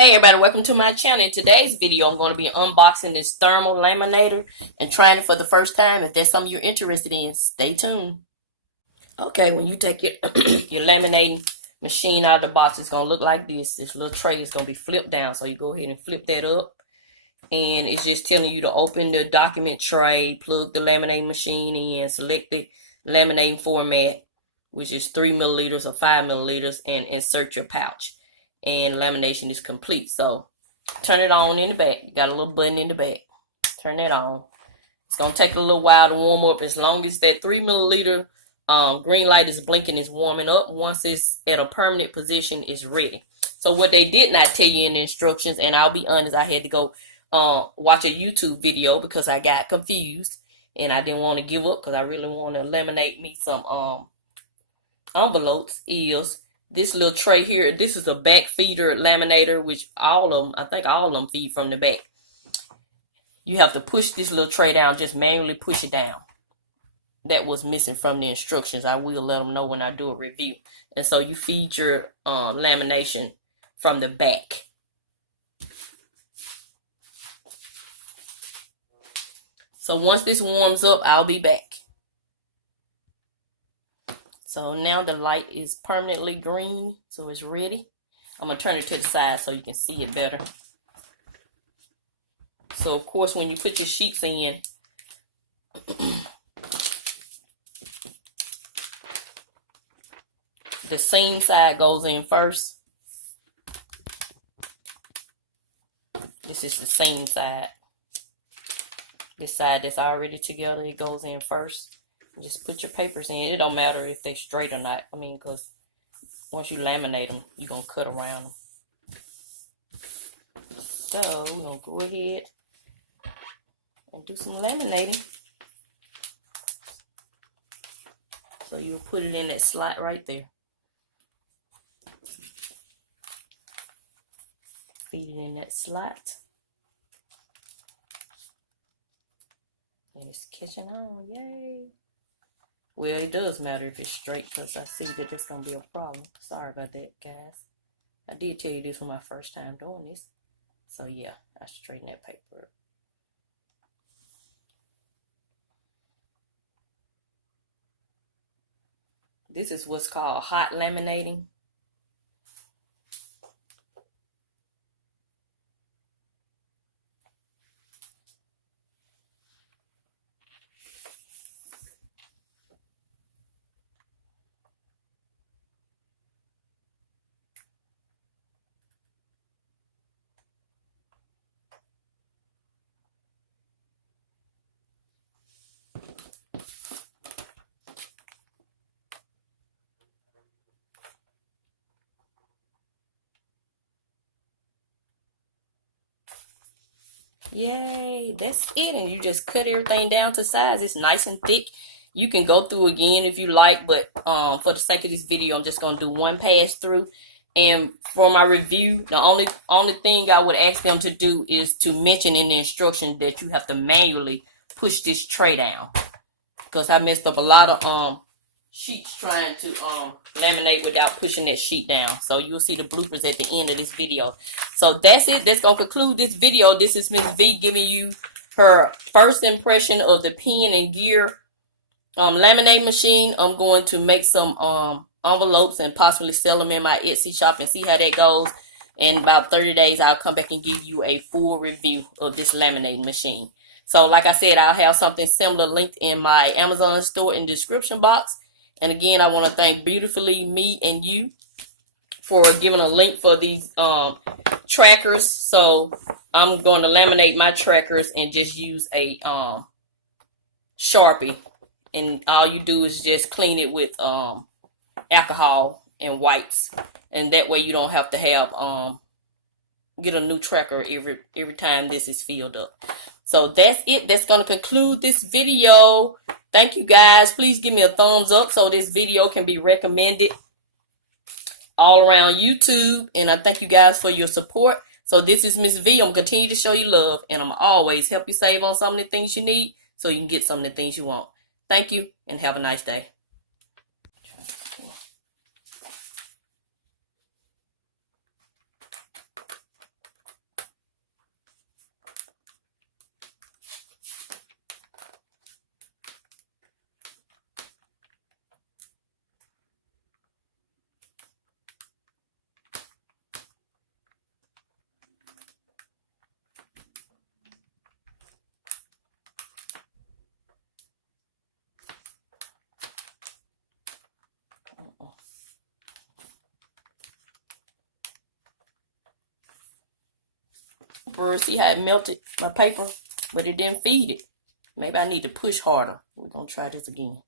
Hey everybody, welcome to my channel. In today's video, I'm going to be unboxing this thermal laminator and trying it for the first time. If that's something you're interested in, stay tuned. Okay, when you take your, your laminating machine out of the box, it's going to look like this. This little tray is going to be flipped down. So you go ahead and flip that up. And it's just telling you to open the document tray, plug the laminating machine in, select the laminating format, which is 3 milliliters or 5 milliliters, and insert your pouch. And lamination is complete. So turn it on in the back. You got a little button in the back. Turn that on. It's gonna take a little while to warm up. As long as that 3 milliliter green light is blinking, it's warming up. Once it's at a permanent position, it's ready. So what they did not tell you in the instructions, and I'll be honest, I had to go watch a YouTube video because I got confused and I didn't want to give up because I really want to laminate me some envelopes. Is this little tray here. This is a back feeder laminator, which all of them, I think all of them feed from the back. You have to push this little tray down, just manually push it down. That was missing from the instructions. I will let them know when I do a review. And so you feed your lamination from the back. So once this warms up, I'll be back. So now the light is permanently green, so it's ready. I'm going to turn it to the side so you can see it better. So of course when you put your sheets in, the seam side goes in first. This is the seam side. This side that's already together, it goes in first. Just put your papers in. It don't matter if they're straight or not. I mean, because once you laminate them, you're going to cut around them. So, we're going to go ahead and do some laminating. So, you'll put it in that slot right there. Feed it in that slot. And it's catching on. Yay! Well, it does matter if it's straight because I see that there's going to be a problem. Sorry about that, guys. I did tell you this was my first time doing this. So, yeah, I straighten that paper up. This is what's called hot laminating. Yay, that's it. And you just cut everything down to size. It's nice and thick. You can go through again if you like, but for the sake of this video, I'm just going to do one pass through. And for my review, the only thing I would ask them to do is to mention in the instruction that you have to manually push this tray down. Because I messed up a lot of sheets trying to laminate without pushing that sheet down. So you'll see the bloopers at the end of this video. So that's it. That's going to conclude this video. This is Mrs Vee giving you her first impression of the pen and gear laminate machine. I'm going to make some envelopes and possibly sell them in my Etsy shop and see how that goes. In about 30 days, I'll come back and give you a full review of this laminating machine. So like I said, I'll have something similar linked in my Amazon store in the description box. And again, I want to thank Beautifully Me and You for giving a link for these trackers. So I'm going to laminate my trackers and just use a Sharpie. And all you do is just clean it with alcohol and whites. And that way you don't have to have get a new tracker every time this is filled up. So that's it. That's going to conclude this video. Thank you guys. Please give me a thumbs up so this video can be recommended all around YouTube. And I thank you guys for your support. So this is Miss V. I'm going to continue to show you love. And I'm always help you save on some of the things you need so you can get some of the things you want. Thank you and have a nice day. paper. See how it melted my paper? But it didn't feed it. Maybe I need to push harder. We're going to try this again.